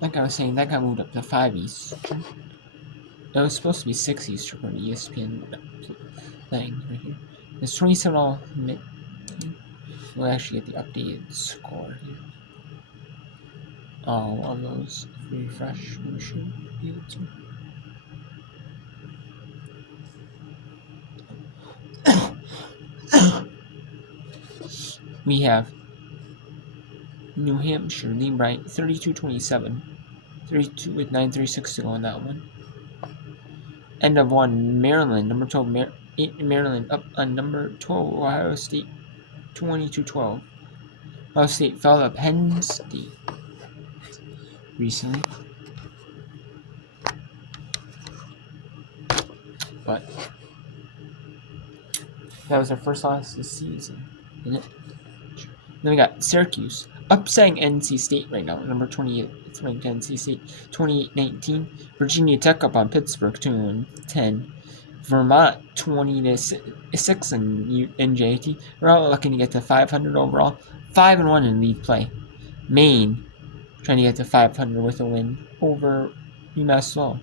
like I was saying, that got moved up to 5 Eastern. It was supposed to be 6 Eastern on the ESPN thing right here. It's 27 all mid. We'll actually get the updated score here. All of those. If we refresh, we should be able to. We have New Hampshire, Lee Bryant, 32-27. 32 with 9:36 to go on that one. End of one, Maryland, number 12, Maryland up on number 12, Ohio State, 22-12. Ohio State fell to Penn State recently. But that was our first loss this season, isn't it? Then we got Syracuse upsetting NC State right now, number 28. It's ranked NC State, 28-19. Virginia Tech up on Pittsburgh, 21-10. Vermont, 20-6 in NJT. We're all looking to get to 500 overall, 5-1 in league play. Maine trying to get to 500 with a win over UMass Lowell,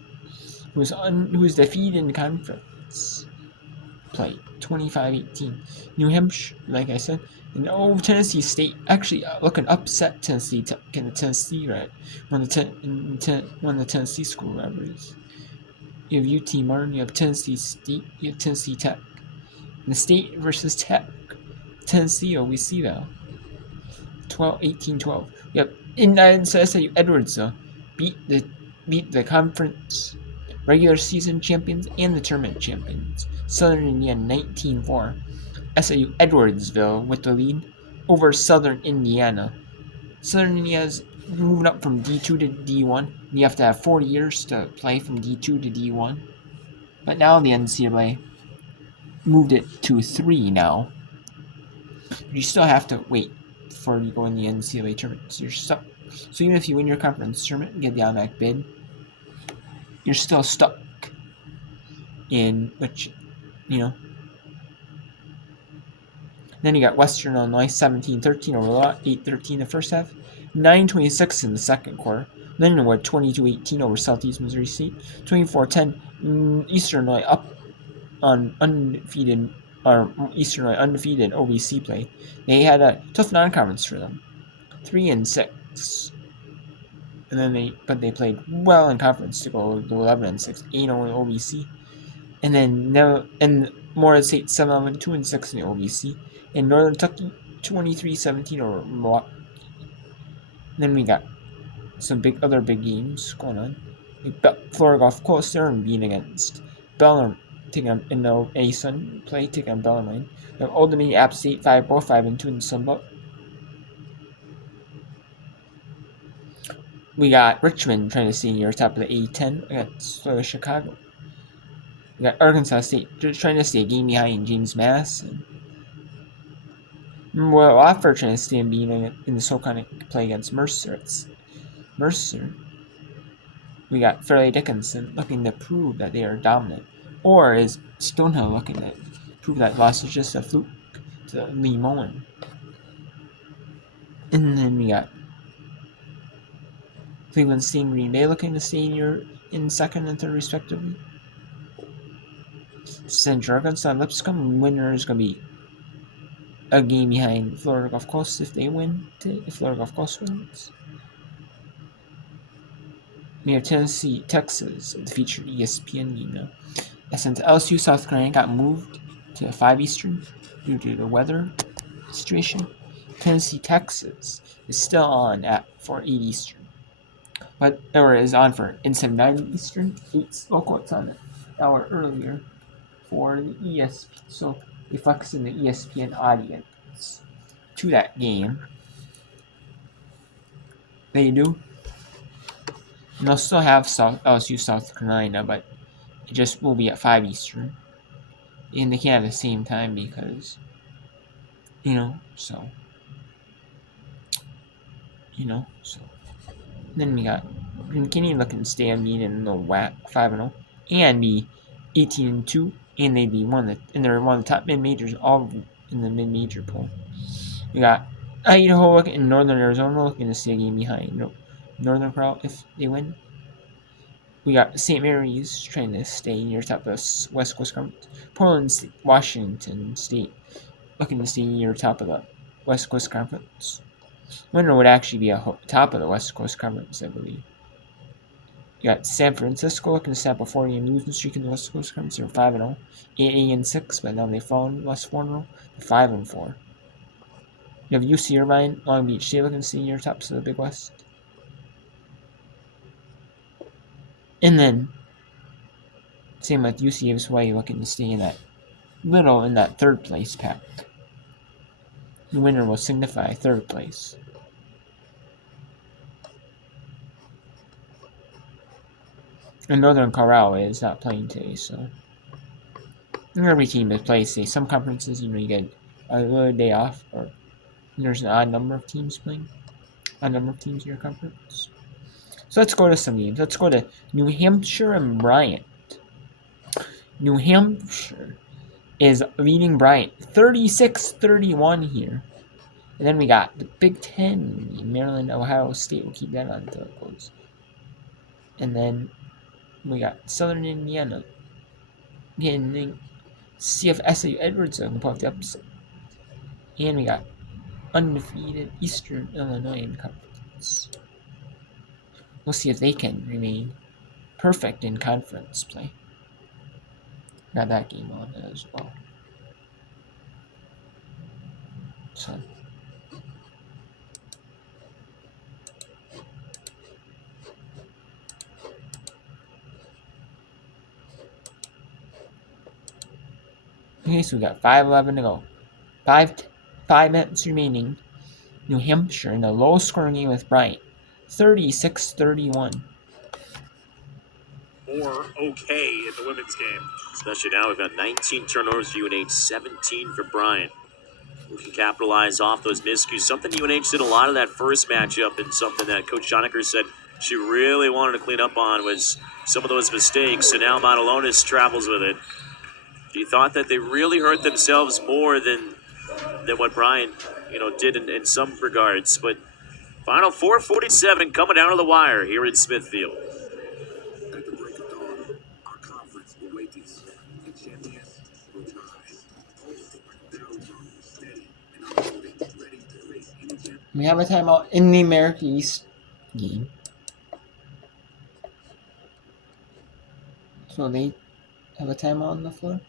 who's defeated in conference play, 25-18. New Hampshire, like I said, and Tennessee State actually looking upset Tennessee. Tennessee, right? One of the Tennessee school rivalries. You have UT Martin, you have Tennessee State, you have Tennessee Tech. And the State versus Tech. Tennessee, we see that. 18-12. Yep. In SIU Edwards beat the conference regular season champions and the tournament champions. Southern Indiana 19-4. SIU Edwardsville with the lead over Southern Indiana. Southern Indiana's moving up from D2 to D1. You have to have 40 years to play from D2 to D1. But now the NCAA moved it to 3 now. But you still have to wait before you go in the NCAA tournament. So you're stuck. So even if you win your conference tournament and get the automatic bid, you're still stuck in which, Then you got Western Illinois 17-13 over Lot, 8-13 the first half, 9-26 in the second quarter. Then what 22-18 over Southeast Missouri State, 24-10 Eastern Illinois up on undefeated OVC play. They had a tough non-conference for them, 3-6. And then they played well in conference to go to 11-6, 8-0 in OVC. And then Morehead State 7-11, 2-6 in the OVC. And Northern Kentucky 23-17 over Milwaukee. Then we got some other big games going on. Florida Gulf Coast there and being against Bellarmine, taking on in the ASUN play, taking on Bellarmine. We have Old Dominion, App State 5-2 in the Sun Belt. We got Richmond trying to stay near the top of the A10 against Chicago. We got Arkansas State just trying to stay a game behind James Madison. Wofford trying to stay in the SoCon play against Mercer. It's Mercer. We got Fairleigh Dickinson looking to prove that they are dominant. Or is Stonehill looking to prove that loss is just a fluke to Lee Mullen. And then we got Cleveland State and Green Bay looking to stay in second and third respectively. Central Arkansas and Lipscomb winner is going to be a game behind Florida Gulf Coast if Florida Gulf Coast wins. We have Tennessee, Texas, the featured ESPN game now. Since LSU, South Carolina got moved to 5 Eastern due to the weather situation, Tennessee, Texas is still on for 8 Eastern. Is on for instead of 9 Eastern, 8 local. It's on an hour earlier for the ESPN. So they flex in the ESPN audience to that game. They do. And they'll still have LSU South Carolina, but it just will be at 5 Eastern. And they can't have the same time because, so. Then we got Green Canyon looking to stay unbeaten in the WAC 5-0 and be 18-2, and they'd be they're one of the top mid-majors, all in the mid-major pool. We got Idaho and Northern Arizona looking to stay a game behind Northern Cal if they win. We got St. Mary's trying to stay near top of the West Coast Conference. Portland State, Washington State looking to stay near top of the West Coast Conference. Winner would actually be top of the West Coast Conference, I believe. You got San Francisco looking to snap a 40-game losing streak in the West Coast Conference. They're 5-0, 8-6, but now they've fallen less 4-0. They're 5-4. You have UC Irvine, Long Beach State looking to stay near tops of the Big West. And then same with UC Hawaii looking to stay in that third place pack. The winner will signify third place. And Northern Colorado is not playing today, so every team that plays today. Some conferences, you get a little day off, or there's an odd number of teams playing. Odd number of teams in your conference. So let's go to some games. Let's go to New Hampshire and Bryant. New Hampshire is leading Bryant 36-31 here. And then we got the Big Ten, Maryland, Ohio State. We'll keep that on until it goes. And then we got Southern Indiana getting CFSU Edwardsville and pull off the upset. And we got undefeated Eastern Illinois in conference. We'll see if they can remain perfect in conference play. Got that game on as well. So. Okay, so we got 5:11 to go. 5 minutes remaining. New Hampshire in the lowest scoring game with Bryant. 36-31. Or okay in the women's game. Especially now, we've got 19 turnovers for UNH, 17 for Bryant. We can capitalize off those miscues. Something UNH did a lot of that first matchup, and something that Coach Schoenecker said she really wanted to clean up on was some of those mistakes. So now Matalonis travels with it. He thought that they really hurt themselves more than what Bryant, did in some regards. But final 4:47 coming down to the wire here in Smithfield. At the break of dawn, our conference awaits. The champions will rise. Steady and ready to face any champion. We have a timeout in the America East game. So they have a timeout on the floor.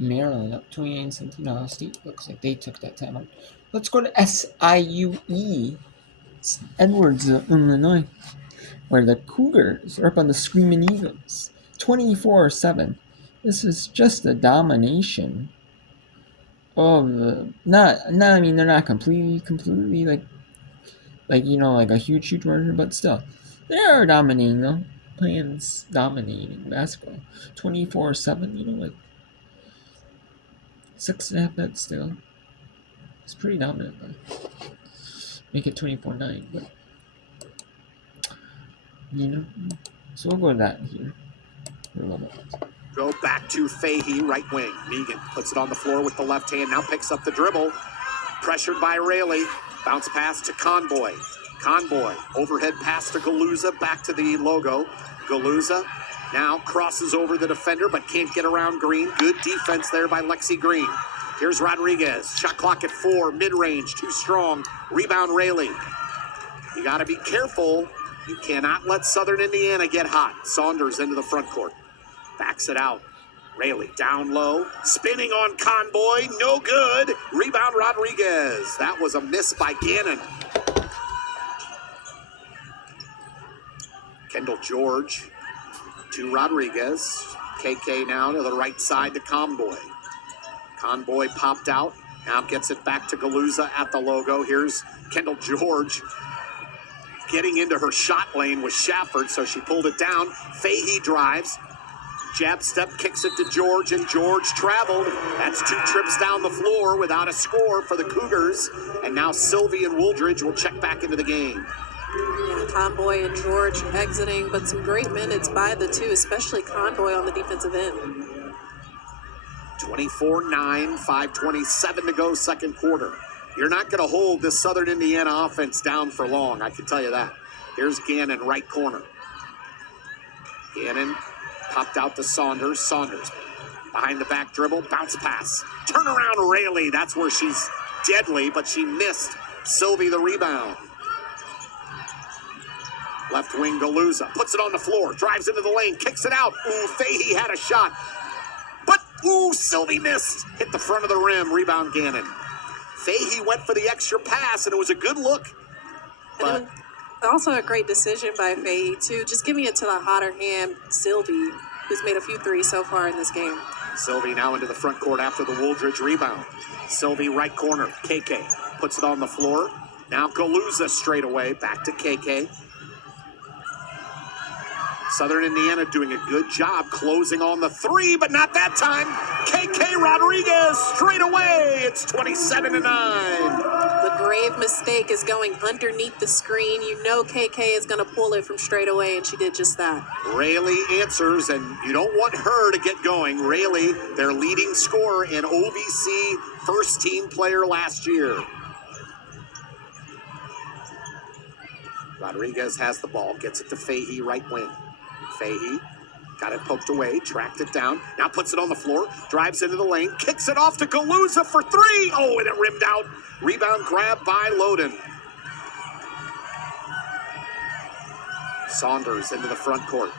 Maryland up 29-17. Ohio State looks like they took that timeout. Let's go to SIUE. It's Edwards, Illinois, where the Cougars are up on the Screaming Eagles. 24-7. This is just a domination of the I mean they're not completely like a huge margin, but still they are dominating though. Dominating basketball. 24-7, like 6.5 minutes still. It's pretty dominant though. Make it 24-9, but so we'll go to that here for a little bit. Go back to Fahey, right wing. Megan puts it on the floor with the left hand, now picks up the dribble. Pressured by Rayleigh. Bounce pass to Conboy. Conboy, overhead pass to Galuza, back to the logo. Galuza now crosses over the defender, but can't get around Green. Good defense there by Lexi Green. Here's Rodriguez. Shot clock at 4, mid-range, too strong. Rebound Rayleigh. You got to be careful. You cannot let Southern Indiana get hot. Saunders into the front court. Backs it out. Rayleigh down low. Spinning on Conboy. No good. Rebound Rodriguez. That was a miss by Gannon. Kendall George to Rodriguez. KK now to the right side to Conboy. Conboy popped out. Now gets it back to Galuza at the logo. Here's Kendall George getting into her shot lane with Shafford, so she pulled it down. Fahey drives. Jab step, kicks it to George, and George traveled. That's 2 trips down the floor without a score for the Cougars. And now Sylvie and Wooldridge will check back into the game. Yeah, Conboy and George exiting, but some great minutes by the two, especially Conboy on the defensive end. 24-9, 5:27 to go, second quarter. You're not going to hold this Southern Indiana offense down for long, I can tell you that. Here's Gannon, right corner. Gannon popped out to Saunders. Saunders behind the back dribble, bounce pass. Turn around Rayleigh. That's where she's deadly, but she missed. Sylvie the rebound. Left wing Galuza puts it on the floor, drives into the lane, kicks it out. Ooh, Fahey had a shot. But, ooh, Sylvie missed. Hit the front of the rim, rebound Gannon. Fahey went for the extra pass, and it was a good look. But also a great decision by Fahey, too. Just giving it to the hotter hand, Sylvie, who's made a few threes so far in this game. Sylvie now into the front court after the Wooldridge rebound. Sylvie right corner, KK puts it on the floor. Now Galuza straight away, back to KK. Southern Indiana doing a good job closing on the three, but not that time. KK Rodriguez straight away. It's 27-9. The grave mistake is going underneath the screen. You know KK is going to pull it from straight away, and she did just that. Rayleigh answers, and you don't want her to get going. Rayleigh, their leading scorer and OVC first team player last year. Rodriguez has the ball, gets it to Fahey, right wing. Fahey got it poked away, tracked it down, now puts it on the floor, drives into the lane, kicks it off to Galuza for three. Oh, and it rimmed out. Rebound grab by Loden. Saunders into the front court.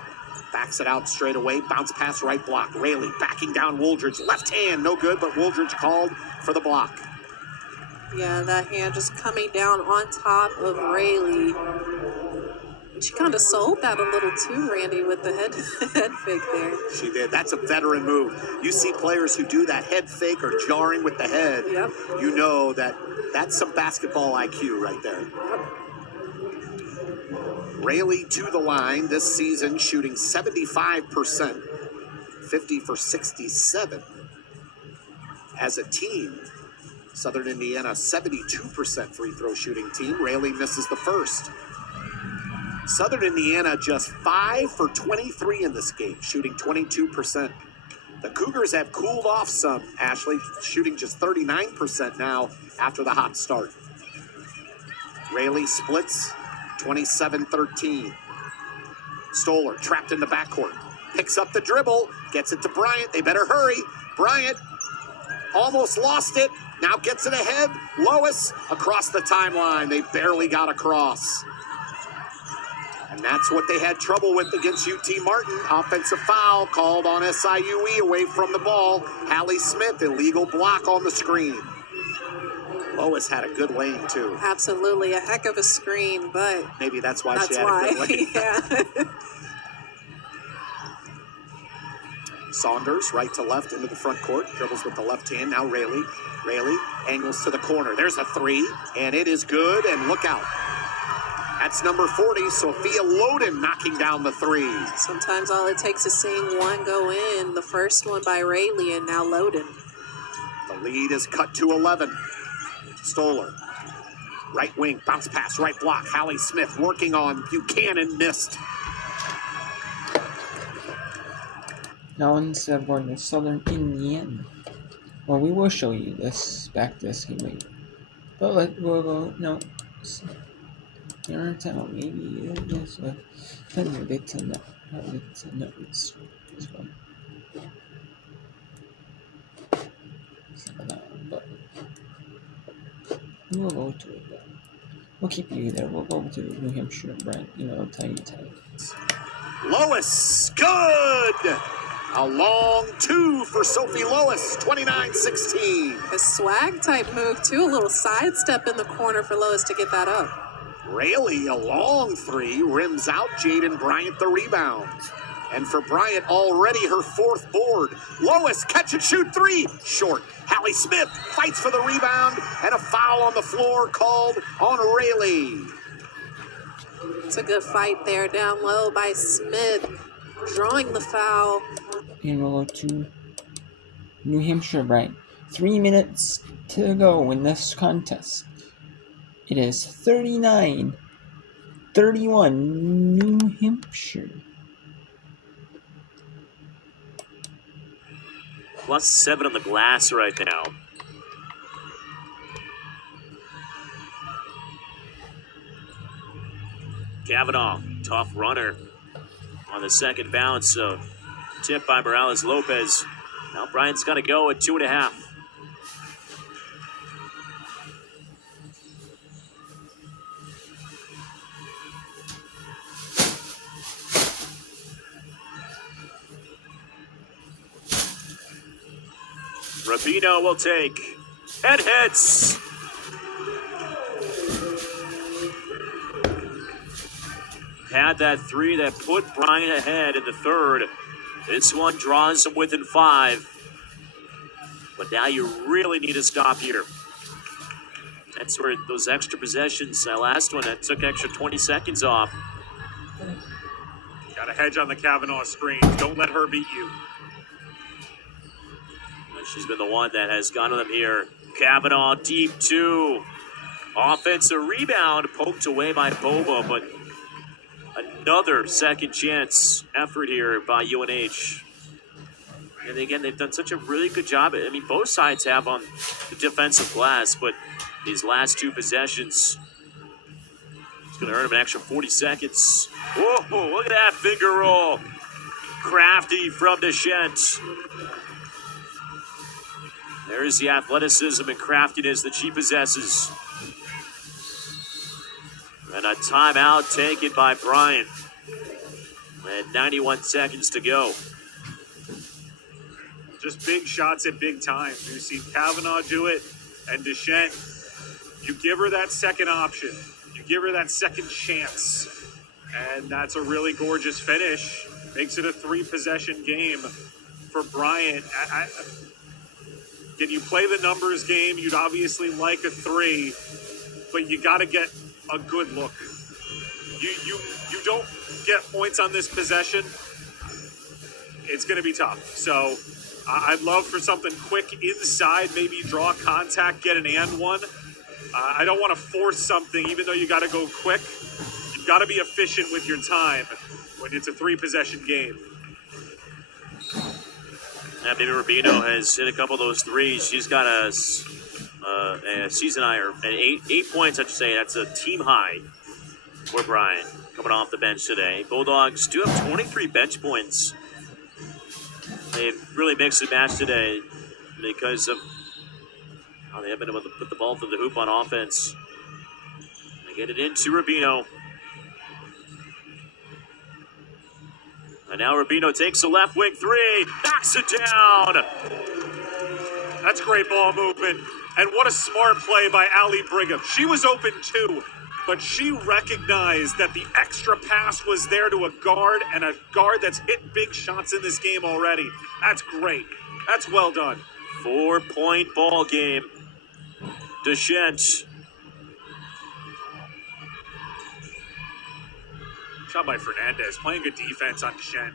Backs it out straight away, bounce pass right block. Rayleigh backing down Wooldridge. Left hand, no good, but Wooldridge called for the block. Yeah, that hand just coming down on top of Rayleigh. She kind of sold that a little too, Randy, with the head fake there. She did. That's a veteran move. You see players who do that head fake or jarring with the head. Yep. You know that's some basketball IQ right there. Yep. Rayleigh to the line this season, shooting 75%, 50 for 67. As a team, Southern Indiana, 72% free throw shooting team. Rayleigh misses the first. Southern Indiana just 5 for 23 in this game, shooting 22%. The Cougars have cooled off some, Ashley, shooting just 39% now after the hot start. Rayleigh splits, 27-13. Stoller trapped in the backcourt, picks up the dribble, gets it to Bryant. They better hurry. Bryant almost lost it, now gets it ahead. Lois across the timeline. They barely got across. And that's what they had trouble with against UT Martin. Offensive foul called on SIUE away from the ball. Hallie Smith, illegal block on the screen. Lois had a good lane, too. Absolutely. A heck of a screen, but maybe that's why that's she had a good lane. Yeah. Saunders, right to left into the front court. Dribbles with the left hand. Now Rayleigh. Rayleigh angles to the corner. There's a three, and it is good, and look out. That's number 40, Sophia Loden, knocking down the three. Sometimes all it takes is seeing one go in. The first one by Rayleigh, and now Loden. The lead is cut to 11. Stoller, right wing, bounce pass, right block. Hallie Smith working on Buchanan, missed. Now instead we're going to Southern Indiana. Well, we will show you this game later. But we'll go, no. Time, maybe yes, a bit no, it's one. But we'll go to it. We'll keep you there. We'll go to New Hampshire, Brent. Tiny. Lois, good. A long two for Sophie Lois, 29-16. A swag type move too. A little sidestep in the corner for Lois to get that up. Rayleigh, a long three, rims out. Jaden Bryant the rebound. And for Bryant, already her fourth board. Lois, catch and shoot three. Short. Hallie Smith fights for the rebound, and a foul on the floor called on Rayleigh. It's a good fight there down low by Smith, drawing the foul. And we'll go to New Hampshire, Brian. 3 minutes to go in this contest. It is 39-31 New Hampshire. +7 on the glass right now. Kavanaugh, tough runner on the second bounce. Tip by Morales Lopez. Now Bryant's got to go at 2.5. Rubino will take and hits. Had that three that put Bryant ahead in the third. This one draws him within 5. But now you really need to stop here. That's where those extra possessions, that last one, that took extra 20 seconds off. Got a hedge on the Kavanaugh screen. Don't let her beat you. She's been the one that has gone to them here. Kavanaugh deep 2. Offensive rebound poked away by Boba, but another second chance effort here by UNH. And again, they've done such a really good job. I mean, both sides have on the defensive glass, but these last 2 possessions, it's going to earn them an extra 40 seconds. Whoa, look at that finger roll. Crafty from Deschent. There's the athleticism and craftiness that she possesses. And a timeout taken by Bryant. And 91 seconds to go. Just big shots at big times. You see Kavanaugh do it, and Deschent, you give her that second option. You give her that second chance. And that's a really gorgeous finish. Makes it a 3-possession game for Bryant. Can you play the numbers game? You'd obviously like a 3, but you got to get a good look. You don't get points on this possession, it's going to be tough. So I'd love for something quick inside, maybe draw contact, get an and one. I don't want to force something, even though you got to go quick. You've got to be efficient with your time when it's a 3-possession game. Yeah, maybe Rubino has hit a couple of those threes. She's got a season high, or 8 points, I should say. That's a team high for Bryant coming off the bench today. Bulldogs do have 23 bench points. They've really mixed and matched today because of how they haven't been able to put the ball through the hoop on offense. They get it into Rubino. And now Rubino takes the left wing 3, knocks it down. That's great ball movement. And what a smart play by Allie Brigham. She was open too, but she recognized that the extra pass was there to a guard, and a guard that's hit big shots in this game already. That's great. That's well done. 4-point ball game. Deschent. Shot by Fernandez, playing good defense on Deschent.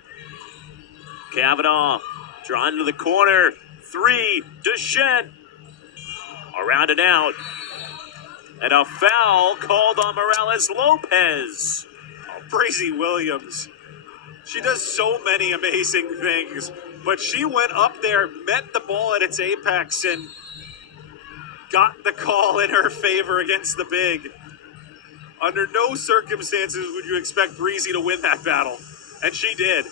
Kavanaugh drawn to the corner. 3, Deschent. Around and out. And a foul called on Morales Lopez. Oh, Brazy Williams. She does so many amazing things, but she went up there, met the ball at its apex, and got the call in her favor against the big. Under no circumstances would you expect Breezy to win that battle, and she did.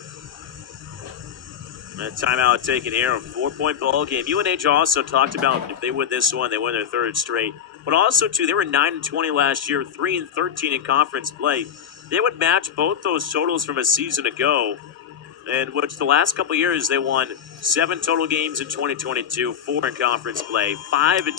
A timeout taken here, a 4-point ball game. UNH also talked about if they win this one, they win their 3rd straight. But also, too, they were 9-20 last year, 3-13 in conference play. They would match both those totals from a season ago, in which the last couple years they won 7 total games in 2022, 4 in conference play, 5 in.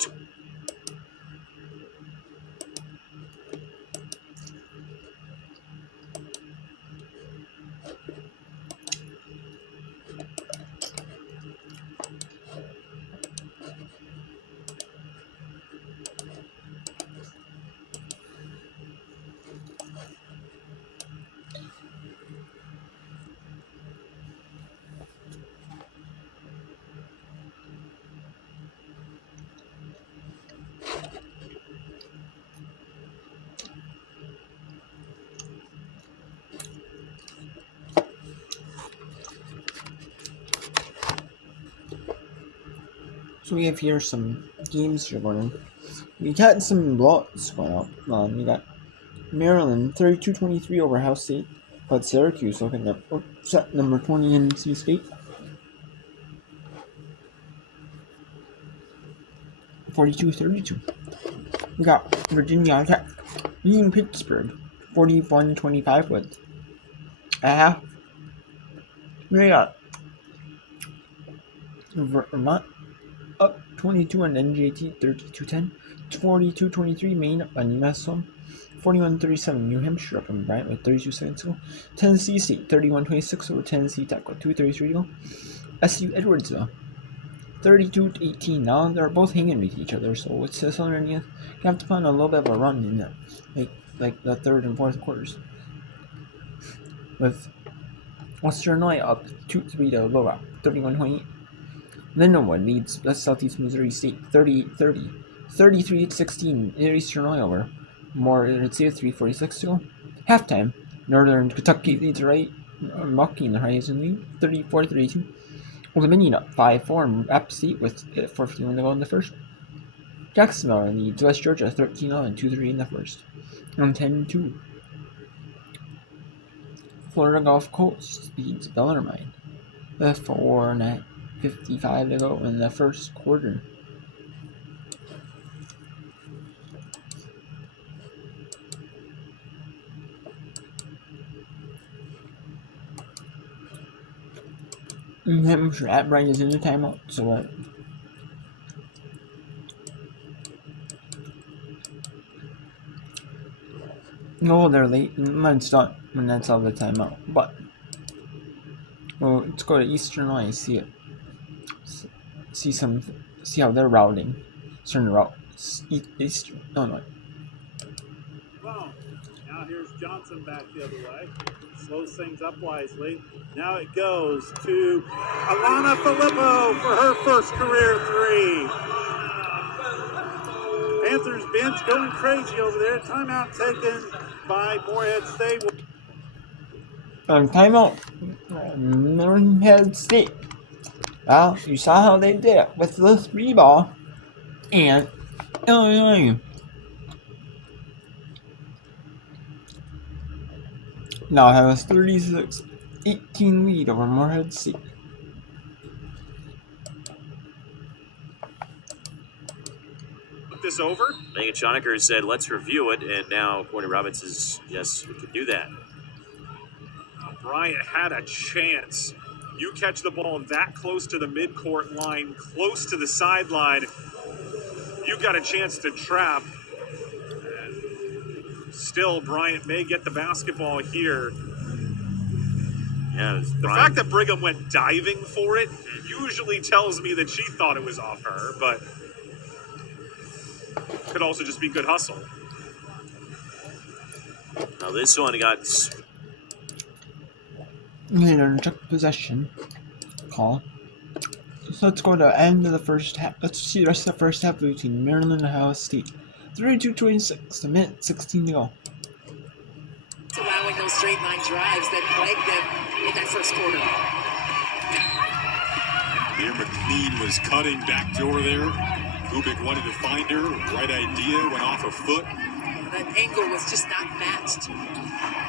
So we have here some games you're running. We got some lots going up. We got Maryland 32-23 over Ohio State. But Syracuse looking at upset number 20 NC State. 42-32. We got Virginia Tech leading Pittsburgh 41-25 with a half. We got Vermont up 22 on NJT 32-10. 42-23 Maine up on UMass home. 41-37 New Hampshire up on Bryant with 32 seconds to go. Tennessee State 31-26 over Tennessee Tech with 2:33 to go. SU Edwardsville 32-18. Now they're both hanging with each other, so it's Southern you have to find a little bit of a run in there, like the third and fourth quarters. With Western Illinois up 2-3 to Little Rock 31-28. Lindenwood leads Southeast Missouri State 38-30. 33-16 Eastern Illinois over Morehead State 3:46 to go. Halftime, Northern Kentucky leads Mucking the Horizon lead 34-32. Old Dominion up 5-4 and App State with 4:51 to go in the first. Jacksonville leads West Georgia 13-11, 2-3 in the first. On 10-2. Florida Gulf Coast leads Bellarmine with 4:55 to go in the first quarter. New Hampshire at Bryant is in the timeout, so no, they're late. Mine's done when that's all the timeout. But let's go to Eastern Illinois. See how they're routing. Certain route Eastern Illinois. Well, now here's Johnson back the other way. Slows things up wisely. Now it goes to Alana Filippo for her first career three. Panthers bench going crazy over there. Timeout taken by Morehead State. Timeout. Morehead State. Well, you saw how they did it with the 3 ball and Illinois. Now it has a 36-18 lead over Morehead State. This over? Megan Schonecker said, let's review it, and now Courtney Robbins says, yes, we can do that. Bryant had a chance. You catch the ball that close to the midcourt line, close to the sideline, you got a chance to trap. Still, Bryant may get the basketball here. Yeah, the fact that Brigham went diving for it usually tells me that she thought it was off her, but could also just be good hustle. Now this one got... Check possession call. So let's go to the end of the first half. Let's see the rest of the first half between Maryland and Ohio State. 32-26, a minute 16 to go. It's allowing those straight line drives that plagued them in that first quarter. Here McLean was cutting backdoor there. Kubik wanted to find her. Right idea, went off her foot. That angle was just not matched.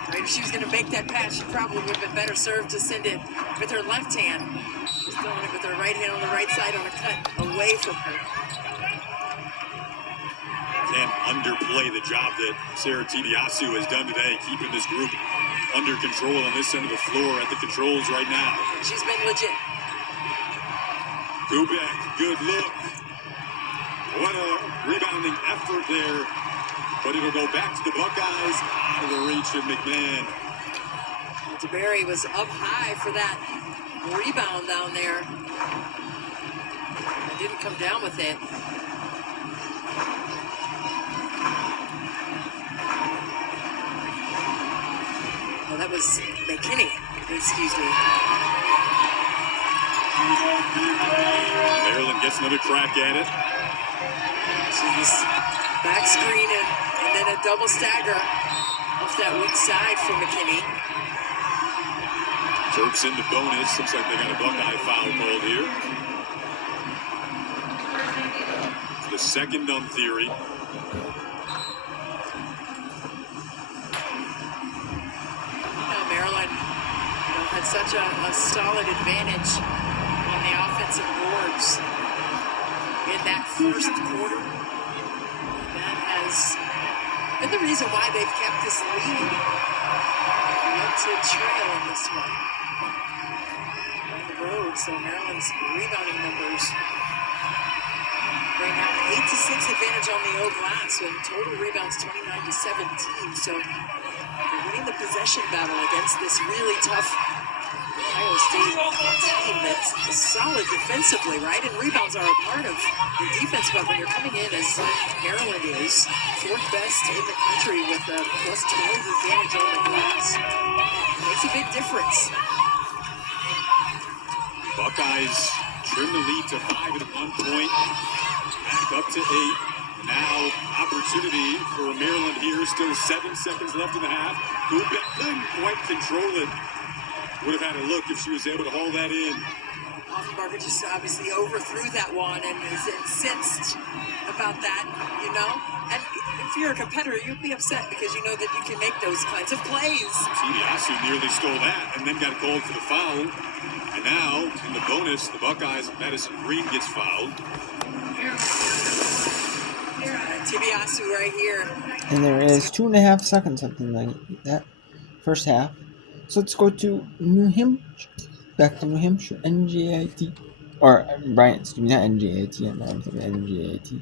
Right, if she was going to make that pass, she probably would have been better served to send it with her left hand. She's throwing it with her right hand on the right side on a cut away from her. Can't underplay the job that Sarah Tidiasu has done today, keeping this group under control on this end of the floor at the controls right now. She's been legit. Kubik, good look. What a rebounding effort there. But it'll go back to the Buckeyes, out of the reach of McMahon. DeBerry was up high for that rebound down there. And didn't come down with it. Oh, that was McKinney. Excuse me. Maryland gets another crack at it. She's back screen and then a double stagger off that weak side for McKinney. Terps into bonus. Looks like they got a Buckeye foul called here. The second on theory. had such a solid advantage on the offensive boards in that first quarter. That has been the reason why they've kept this lead. Yet to trail in this one. On the road, so Maryland's rebounding numbers right now 8-6 advantage on the O glass, and total rebounds 29-17. So they're winning the possession battle against this really tough Ohio State team that's solid defensively, right? And rebounds are a part of the defense, but when you're coming in as Maryland is, fourth best in the country with a plus 12 advantage on the glass, it makes a big difference. Buckeyes trim the lead to 5 at 1 point. Back up to 8. Now opportunity for Maryland here. Still 7 seconds left in the half. Kubek couldn't quite control it. Would have had a look if she was able to hold that in. Hoffenbarger just obviously overthrew that one and is incensed about that, you know? And if you're a competitor, you'd be upset because you know that you can make those kinds of plays. Tibiasu nearly stole that and then got called for the foul. And now, in the bonus, the Buckeyes, Madison Green gets fouled. Tibiasu right here. And there is 2.5 seconds, something like that. First half. So let's go to New Hampshire. Back to New Hampshire. NJIT. Or Bryant, excuse me, not NJIT. I'm thinking NJIT.